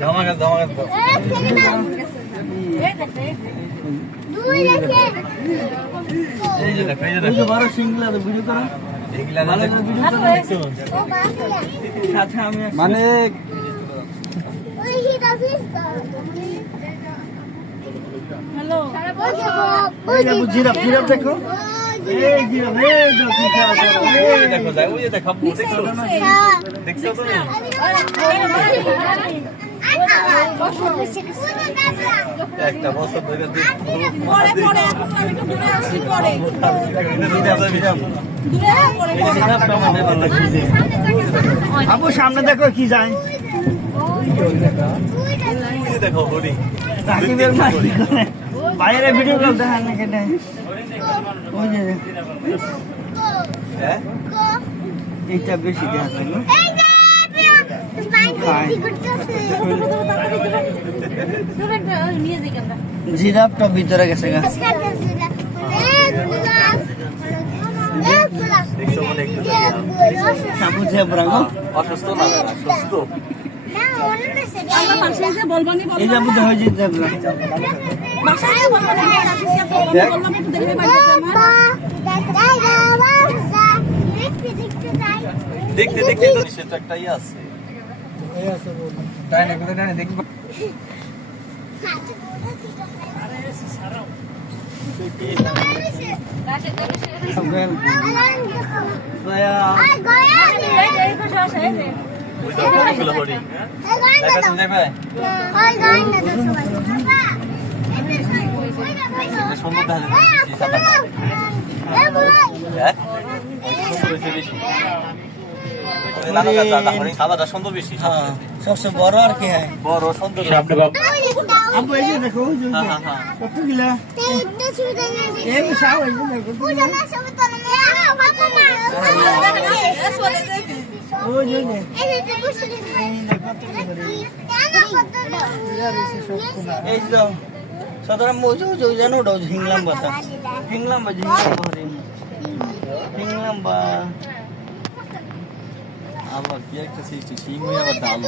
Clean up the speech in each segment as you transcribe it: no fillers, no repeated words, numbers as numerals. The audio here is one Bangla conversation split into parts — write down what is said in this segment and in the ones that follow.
ধামাকা ধামাকা দাও। এই যে দেখো, এই যে দেখো। বড় সিঙ্গলা ভিডিও করো। এগুলা ভালো দেখো। করে ভিডিও করো দেখছো? আচ্ছা আমি মানে হ্যালো এই দেখো জিরাফ জিরাফ দেখো। এই জিরাফ এই দেখো কি খেলা করে। ওই যে দেখো, ওই যে দেখো, আপু দেখছো? দেখছো তুমি? একটা বছর ধরে পরে পরে এখন আমি একটু দূরে আসি পরে আপু সামনে দেখো কি যায়। দেখো হরি রাকিবের মা কি করে? বাইরে ভিডিও কল দেখান না কেটে। ওই যে হ্যাঁ এইটা বেশি দেখা যায় না? নিয়ে যাই আমরা জিরাফটা ভিতরে গেছে গা। দেখছো বলে একটু সাপু জেব্রা গো। অসুস্থ না সুস্থ আমরা পাশে এসে বলবানি এই যে আপু দেখো যে জেব্রা। বাসায় এসে বলবানি বললাম একটু দেখে বাড়িতে আমার দেখতে দেখতে তো নিশ্চয় একটা ইয়ে আছে তাই না কোথায় না দেখবা ওই তো অনেকগুলো হরি দেখা তুমি দেখবে সুন্দর দেখা সাদাটা সুন্দর বেশি হ্যাঁ সবচেয়ে বড় আর কি হয় বড় সুন্দর আপু এই যে দেখো ওই যে কত গিলা এই সাও এই যে দেখো ওই যে এই যে সাধারণ মজু যে জানো ওটা হিংলাম বাতা হিংলাম বা হিংলাম বা আবার কি একটা সৃষ্টি সিং হয়ে আবার ডাল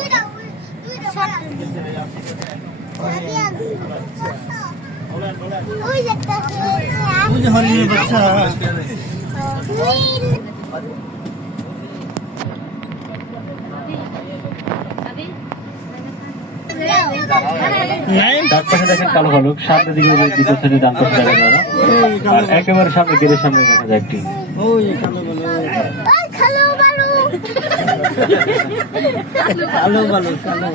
ওই যে হরিণের বাচ্চা নাই ডান পাশে দেখেন কালো ভালুক, সামনের দিকে দ্বিতীয় শ্রেণী ডান পাশে দেখা যায় না। আর একেবারে সামনে গেটের সামনে দেখা যায় একটি। ওই কালো বলো কালো বলো কালো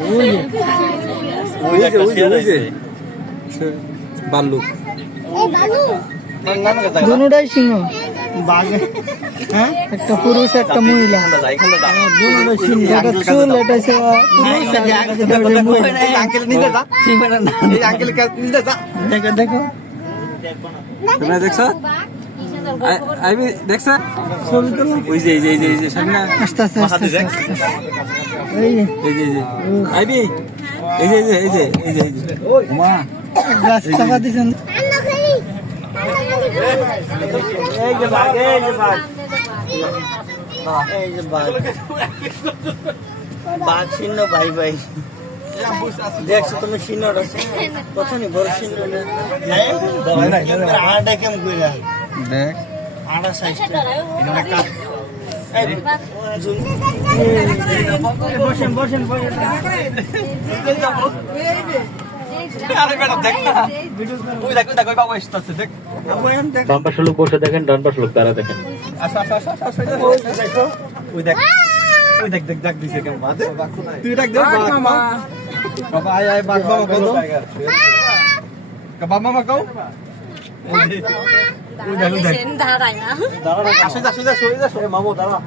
বাল্লু দুটাই সিংহ বাঘ হ্যাঁ একটা পুরুষ একটা মহিলা দুটোই সিংহ এটা চুল এটা দেখো দেখো তোমরা দেখছো আইবি দেখছো ছবি তোলো ওই যে এই যে সামনে আস্তে আস্তে আস্তে আস্তে এই এই যে আইবি এই যে মা গ্লাস চাপা দিছেন এই যে বাঘ এই যে বাঘ এই যে বাঘ বাঘ সিংহ ভাই ভাই দেখছো তুমি সিংহটা কোথায় বড় সিংহ আড়া কেম কইরা দেখ আড়া সাইজটা বসেন বসেন বসেন বাম পাশে লোক বসে দেখেন, ডান পাশে লোক তারা দেখেন। দাঁড়ায় না মামু দাঁড়া